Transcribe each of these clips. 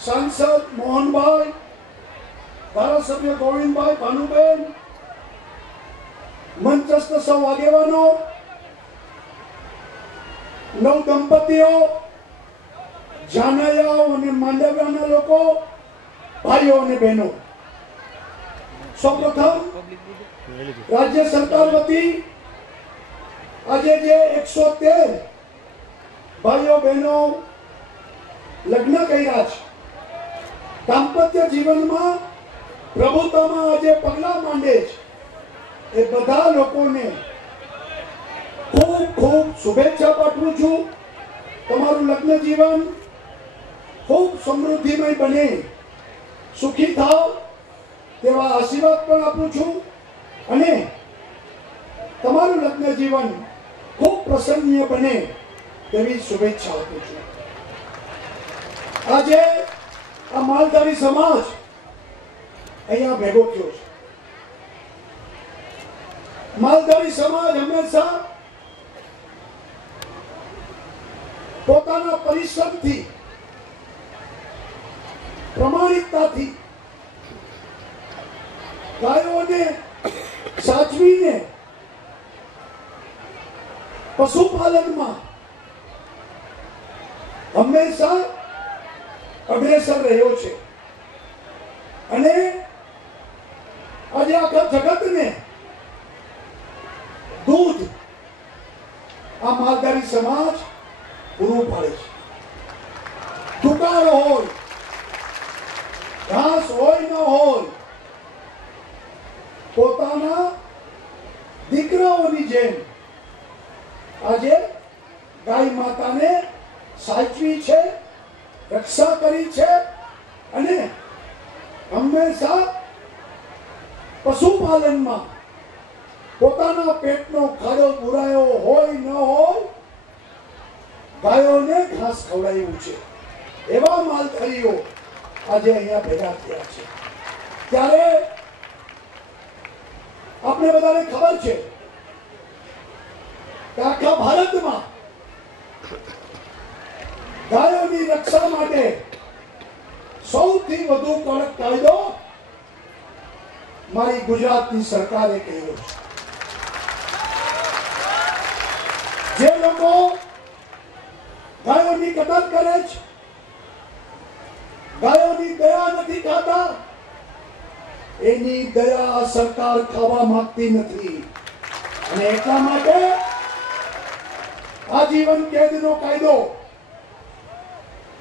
सांसद मोहनभाई, धारासभ्य गोविंदभाई, भानुबेन, मंचस्थ सौ આગેવાનો, નવ દંપતીઓ, જાનૈયાઓ અને માંડવ્યાના લોકો, ભાઈઓ અને બહેનો, સૌપ્રથમ રાજ્ય સરકાર વતી આજે જે 113 ભાઈઓ બહેનો લગ્ન કર્યા છે, દાંપત્ય જીવનમાં પ્રભુતામાં આજે પગલા માંડે છે, એ બધા લોકોને ખૂબ ખૂબ શુભેચ્છા પાઠવું છું। તમારું લગ્ન જીવન ખૂબ સમૃદ્ધિમય બને, સુખી થાવ તેવા આશીર્વાદ પણ આપું છું અને તમારું લગ્ન જીવન ખૂબ પ્રસન્નીય બને તેવી શુભેચ્છા આપું છું। આજે આ માલધારી સમાજ અહીંયા ભેગો થયો છે। માલધારી સમાજ હંમેશા પોતાના પરિશ્રમથી, પ્રમાણિકતાથી ગાયોને સાચવીને પશુપાલનમાં હંમેશા અગ્રેસર રહ્યો છે અને આજે આખા જગતને દૂધ આ માલધારી સમાજ પૂરું પાડે છે। દુકાળ હોય, ઘાસ હોય ન હોય, પોતાના દીકરાઓની જેમ આજે ગાય માતાને સાચવી છે, રક્ષા કરી છે અને હંમેશા પશુપાલનમાં પોતાના પેટનો ખાડો પુરાયો હોય ન હોય, ગાયોને ઘાસ ખવડાવ્યું છે। એવા માલધારીઓ આજે અહીંયા ભેગા થયા છે। ત્યારે આપણે બધાને ખબર છે કે આખા ભારતમાં ગાયોની રક્ષા માટે સૌથી વધુ કડક કાયદો મારી ગુજરાતની સરકારે કર્યો છે। જે લોકો ગાયોની કદર કરે છે, ગાયોની દયા નથી ખાતા, એની દયા સરકાર ખાવા માંગતી નથી અને એટલા માટે આજીવન કેદનો કાયદો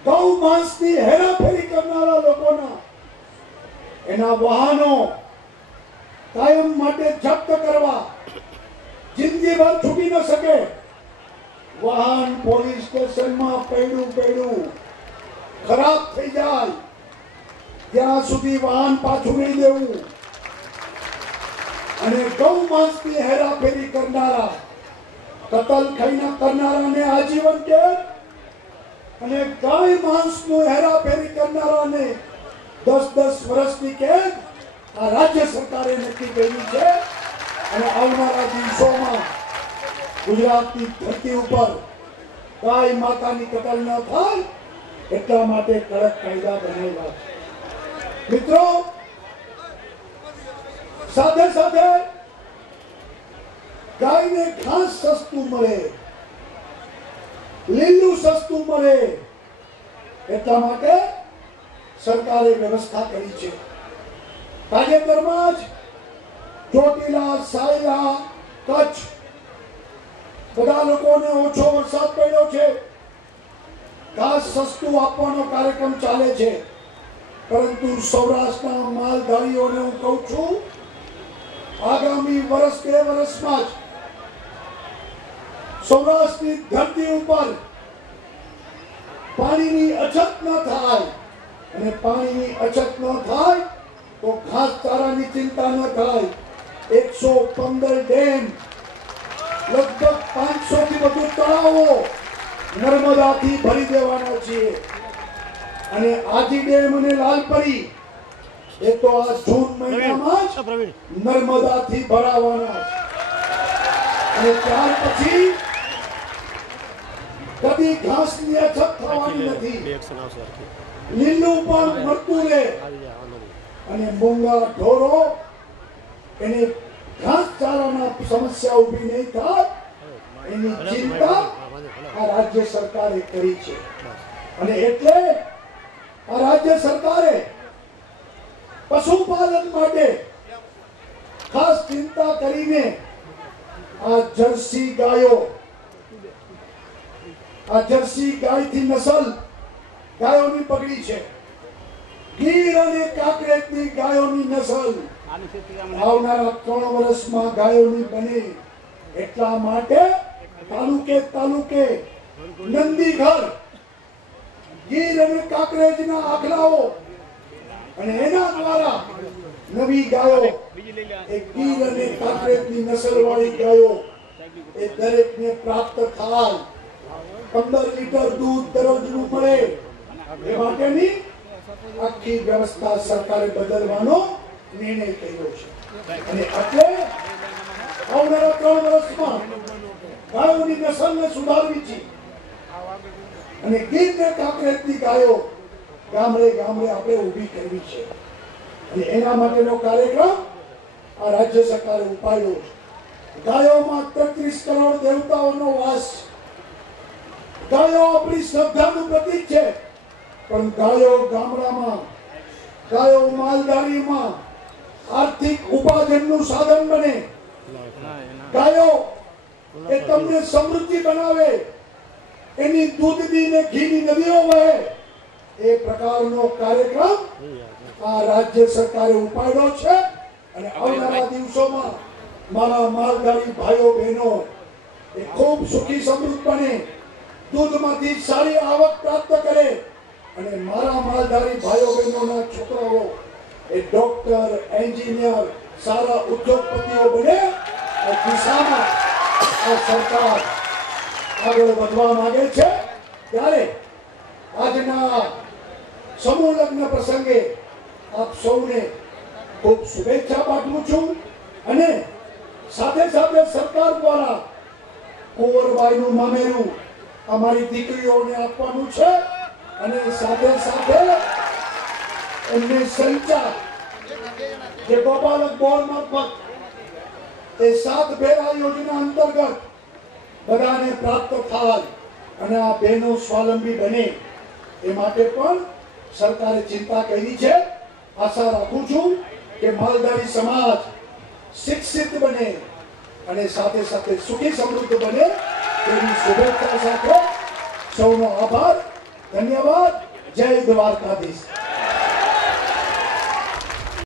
ગૌ માંસની હેરાફેરી કરનારા લોકોના એના વાહનો કાયમ માટે જપ્ત કરવા, જિંદગીભર છૂટી ન શકે। વાહન પોલીસ સ્ટેશનમાં પડ્યું ખરાબ થઈ જાય ત્યાં સુધી વાહન પાછું નહીં દેવું અને ગૌ માંસની હેરાફેરી કરનારા, કતલ કરનારાને આજીવન કેદ અને ગાય માંસનું હેરાફેરી કરનારાને 10-10 વર્ષની કેદ આ રાજ્ય સરકારે નક્કી કરી છે અને આવનારા દિવસોમાં ગુજરાતની ધરતી ઉપર ગાય માતાની કતલ ન થાય એટલા માટે કડક કાયદા બનાવ્યા છે। મિત્રો, સાથે સાથે ગાયને ઘાસ સસ્તું મળે, લીલું સસ્તું મળે એટલા માટે સરકારે વ્યવસ્થા કરી છે। તાજેતરમાં જ ચોટીલા, સાયલા, કચ્છ બધા લોકોને ઓછો વરસાદ પડ્યો છે, ઘાસ સસ્તું આપવાનો કાર્યક્રમ ચાલે છે, પરંતુ સૌરાષ્ટ્રના માલધારીઓને હું કહું છું આગામી વર્ષ 2 વર્ષમાં જ સૌરાષ્ટ્રની ધરતી ઉપર પાણીની અછત ન થાય અને પાણીની અછત ન થાય તો ઘાસચારાની ચિંતા ન થાય। 115 ડેમ, લગભગ 500 થી વધુ તળાવો નર્મદાથી ભરી દેવાના છે અને આજી ડેમ અને લાલપરી એ તો આ જૂન મહિનામાં જ નર્મદાથી ભરાવાના છે અને ત્યાર પછી કદી ઘાસની અછત થવાની નથી, લીલું પણ મળતું રહે અને મૂંગા ઢોરો એને ઘાસચારાના સમસ્યા ઊભી નહીં થાય એની ચિંતા આ રાજ્ય સરકારે કરી છે. અને એટલે આ રાજ્ય સરકારે પશુપાલન માટે ખાસ ચિંતા કરીને આ જર્સી ગાયથી નસલ ગાયોની પકડી છે. ગીર અને કાંકરેજની ગાયોની નસલ આવનારા 3 વર્ષમાં ગાયોની બને એટલા માટે તાલુકે નંદીઘર ગીર અને કાંકરેજના આખલાઓ અને એના દ્વારા નવી ગાયો એ ગીર અને કાંકરેજની નસલવાળી ગાયો એ દરેકને પ્રાપ્ત થાય, 15 લીટર દૂધ દરરોજનું મળે એ માટેની આખી વ્યવસ્થા સરકારે બદલવાનો નિર્ણય કર્યો છે. અને એટલે આવનારા 3 વર્ષમાં ગાયોની નસલને સુધારવી છે અને ગીર ને કાંકરેજની ગાયો ગામડે આપણે ઊભી કરવી છે. અને એના માટેનો કાર્યક્રમ આ રાજ્ય સરકારે ઉપાડ્યો છે. ગાયોમાં 33 કરોડ દેવતાઓનો વાસ છે. ગાયો આપણી શ્રદ્ધાનું પ્રતીક છે, પણ ગાયો ગામડામાં, ગાયો માલધારીમાં આર્થિક ઉપાર્જનનું સાધન બને, ગાયો એ તમને સમૃદ્ધિ બનાવે, એની દૂધની ને ઘીની નદીઓ વહે, એ પ્રકારનો કાર્યક્રમ આ રાજ્ય સરકારે ઉપાડ્યો છે. અને આવનારા દિવસોમાં મારા માલધારી ભાઈઓ બહેનો એ ખૂબ સુખી સમૃદ્ધ બને, દૂધમાંથી સારી આવક પ્રાપ્ત કરે અને મારા માલધારી ભાઈઓ બહેનોના છોકરાઓ એ ડોક્ટર, એન્જિનિયર, સારા ઉદ્યોગપતિઓ બને. આ દિશામાં આ સરકાર આગળ વધવા માંગે છે. ત્યારે આજના સમૂહ લગ્ન પ્રસંગે આપ સૌને ખૂબ શુભેચ્છા પાઠવું છું અને સાથે સરકાર દ્વારા કુંવરબાઈનું મામેરું અમારી દીકરીઓને આપવાનું છે અને સાથે એમને સંચાર જે ગોપાલક બોર્ડ મારફત એ 7 ફેરા યોજના અંતર્ગત બધાને પ્રાપ્ત થાય અને આ બહેનો સ્વાવલંબી બને એ માટે પણ સરકારે ચિંતા કરી છે. આશા રાખું છું કે માલધારી સમાજ શિક્ષિત બને અને સાથે સુખી સમૃદ્ધ બને તેની શુભેચ્છા સાથે સૌનો આભાર, ધન્યવાદ. જય દ્વારકાધીશ.